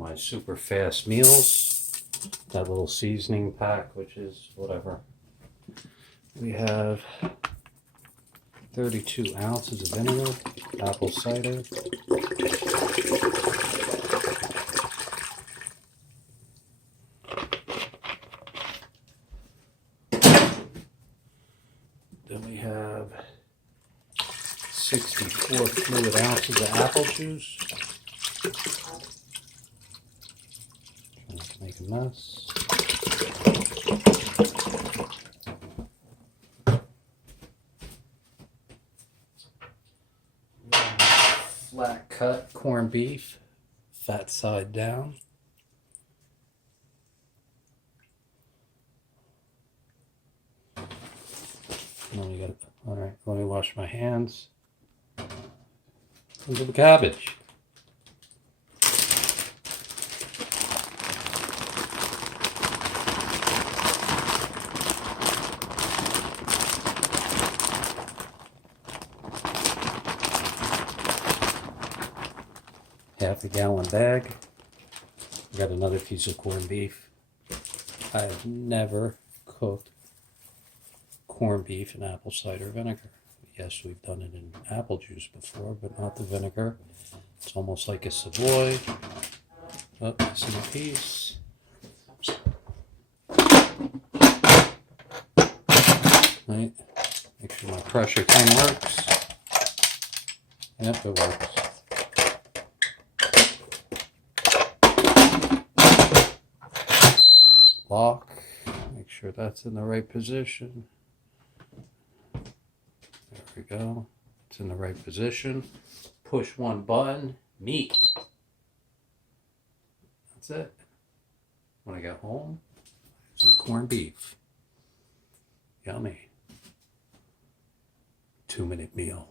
my super fast meals. That little seasoning pack, which is whatever. We have 32 ounces of vinegar, apple cider. Then we have 64 fluid ounces of apple juice. Trying to make a mess. Flat cut corned beef, fat side down. All right, let me wash my hands. Into the cabbage. Half a gallon bag. Got another piece of corned beef. I have never cooked corned beef in apple cider vinegar. Yes, we've done it in apple juice before, but not the vinegar. It's almost like a Savoy. Oh, missing a piece. Right. Make sure my pressure thing works. Yep, it works. Lock. Make sure that's in the right position. There we go. It's in the right position. Push one button. Meat. That's it. When I get home, some corned beef. Yummy. 2-minute meal.